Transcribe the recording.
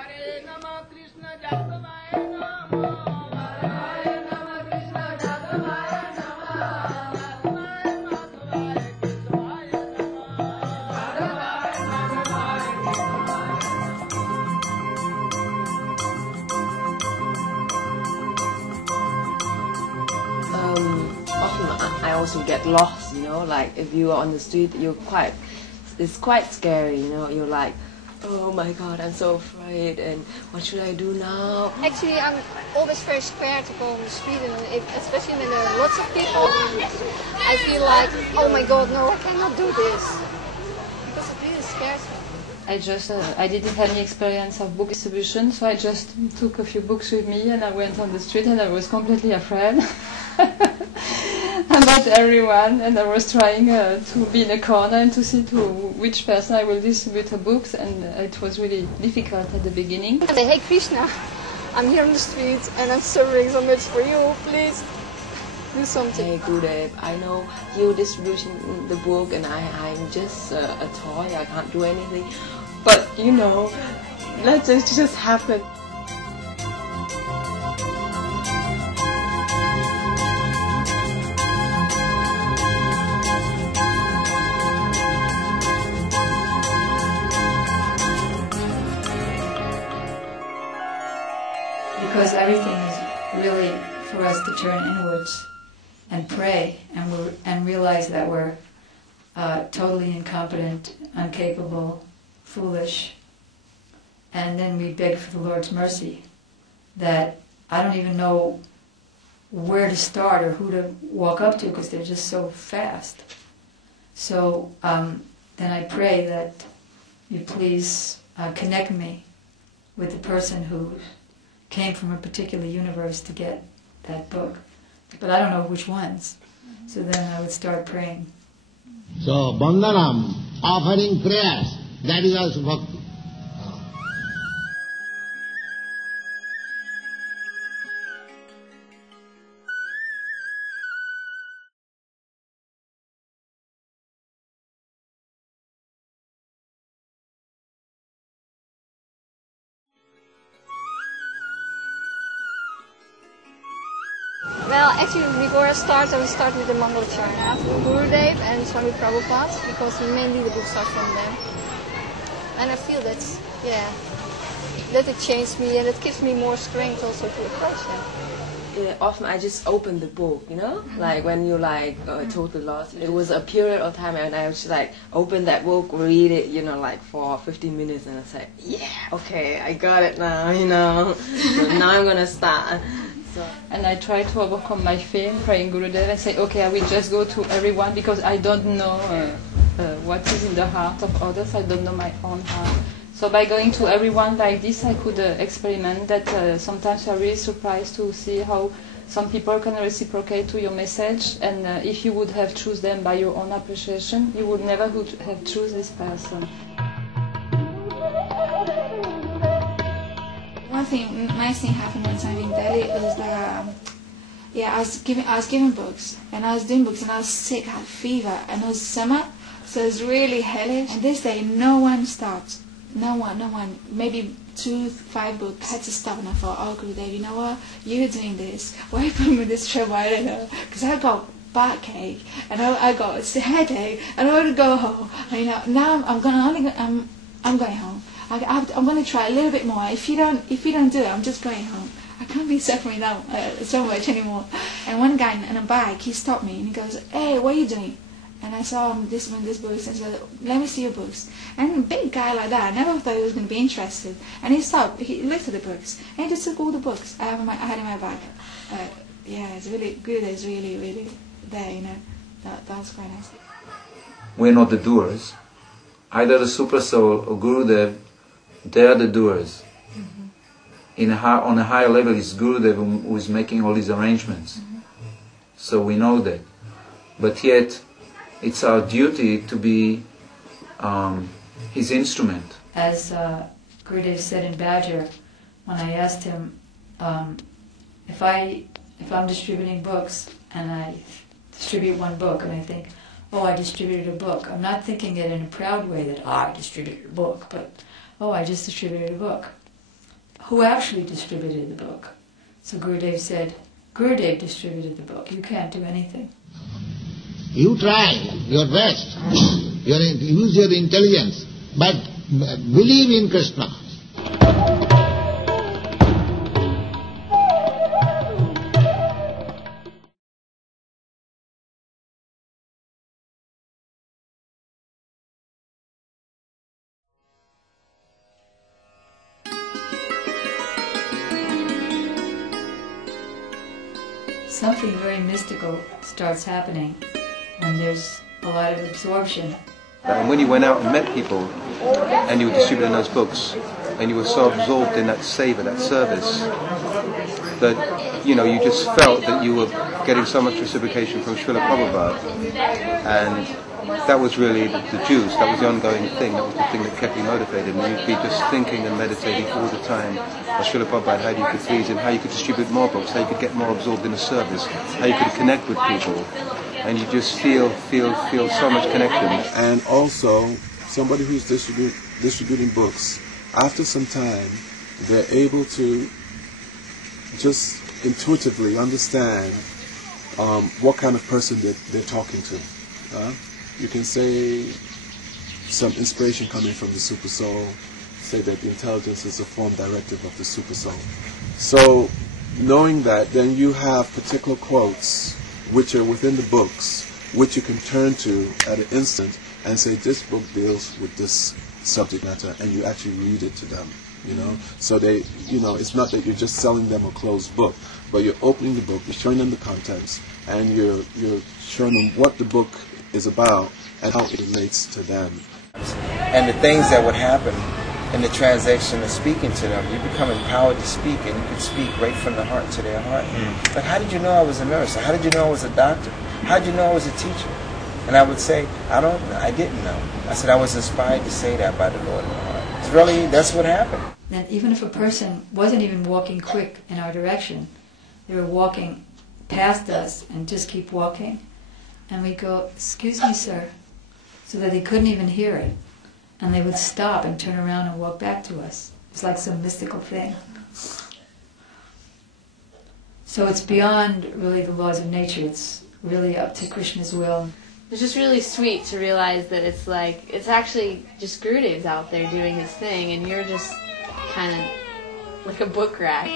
Often I also get lost, you know, like if you are on the street, it's quite scary, you know, you're like, oh my God, I'm so afraid, and what should I do now? Actually, I'm always very scared to go on the street, and especially when there are lots of people, I feel like, oh my God, no, I cannot do this, because it really scares me. I didn't have any experience of book distribution, so I just took a few books with me and I went on the street and I was completely afraid about everyone, and I was trying to be in a corner and to see to which person I will distribute the books, and it was really difficult at the beginning. I say, hey Krishna, I'm here on the street and I'm suffering so much for you, please do something. Hey Gurudev, I know you distributing the book and I'm just a toy, I can't do anything, but you know, let it just happen. Because everything is really for us to turn inwards and pray and realize that we're totally incompetent, incapable, foolish, and then we beg for the Lord's mercy. That I don't even know where to start or who to walk up to because they're just so fast. So then I pray that you please connect me with the person who came from a particular universe to get that book. But I don't know which ones. So then I would start praying. So, Bandhanam, offering prayers, that is also bhakti. Well, actually, before I start with the Mangalacharna from Gurudev and Swami Prabhupada, because mainly the books are from them. And I feel that it changed me and it gives me more strength also to approach them. Often I just open the book, you know, like when you totally lost. It was a period of time and I was just like open that book, read it, you know, like for 15 minutes, and I say, yeah, okay, I got it now, you know. So now I'm gonna start. So. And I try to overcome my fear, praying Gurudev, and say, okay, I will just go to everyone because I don't know what is in the heart of others. I don't know my own heart. So by going to everyone like this, I could experiment that sometimes you are really surprised to see how some people can reciprocate to your message, and if you would have chosen them by your own appreciation, you would never have chosen this person. One thing, nice thing happened one time in Delhi is that I was given books, and I was doing books, and I was sick, I had fever, and it was summer, so it was really hellish. And this day, no one stopped. No one. Maybe 5 books. I had to stop, and I thought, oh, Gurudev, you know what? You're doing this. Why are you putting me in this trouble? I don't know. Because I got backache, and I got a headache, and I want to go home. And, you know, now I'm going home. I'm going to try a little bit more. If you don't do it, I'm just going home. I can't be suffering now so much anymore. And one guy in a bike, he stopped me and he goes, "Hey, what are you doing?" And I saw him this books and said, "Let me see your books." And a big guy like that, I never thought he was going to be interested. And he stopped. He looked at the books and he just took all the books I had in my bag. It's really good. It's really, really there. You know, that was quite nice. We're not the doers. Either the Super Soul or Gurudev. They are the doers. Mm-hmm. On a higher level, it's Gurudev who is making all these arrangements. Mm-hmm. So we know that. But yet, it's our duty to be his instrument. As Gurudev said in Badger, when I asked him, if I'm distributing books and I distribute one book and I think, oh, I distributed a book, I'm not thinking it in a proud way that I distributed a book, but oh, I just distributed a book. who actually distributed the book. So Gurudev said, Gurudev distributed the book. You can't do anything. You try your best. Use your intelligence. But believe in Krishna. Something very mystical starts happening when there's a lot of absorption. And when you went out and met people and you were distributing those books and you were so absorbed in that savor, that service, that you just felt that you were getting so much reciprocation from Srila Prabhupada, and that was really the juice, that was the ongoing thing, that was the thing that kept you motivated, and you'd be just thinking and meditating all the time of Srila Prabhupada, how you could please him, how you could distribute more books, how you could get more absorbed in the service, how you could connect with people, and you just feel so much connection. And also, somebody who's distributing books, after some time, they're able to just intuitively understand what kind of person they're talking to. You can say some inspiration coming from the Super Soul, say that the intelligence is a form directive of the Super Soul. So, knowing that, then you have particular quotes which are within the books, which you can turn to at an instant and say, this book deals with this subject matter, and you actually read it to them, So they, it's not that you're just selling them a closed book, but you're opening the book, you're showing them the contents, and you're showing them what the book is about and how it relates to them. And the things that would happen in the transaction of speaking to them, you become empowered to speak, and you can speak right from the heart to their heart. Like, how did you know I was a nurse? How did you know I was a doctor? How did you know I was a teacher? And I would say, I didn't know. I said, I was inspired to say that by the Lord in my heart. It's really, that's what happened. And even if a person wasn't even walking quick in our direction, they were walking past us and just keep walking, and we'd go, excuse me, sir, so that they couldn't even hear it. And they would stop and turn around and walk back to us. It's like some mystical thing. So it's beyond really the laws of nature. It's really up to Krishna's will. It's just really sweet to realize that it's actually just Gurudev's out there doing his thing, and you're just kind of like a book rack.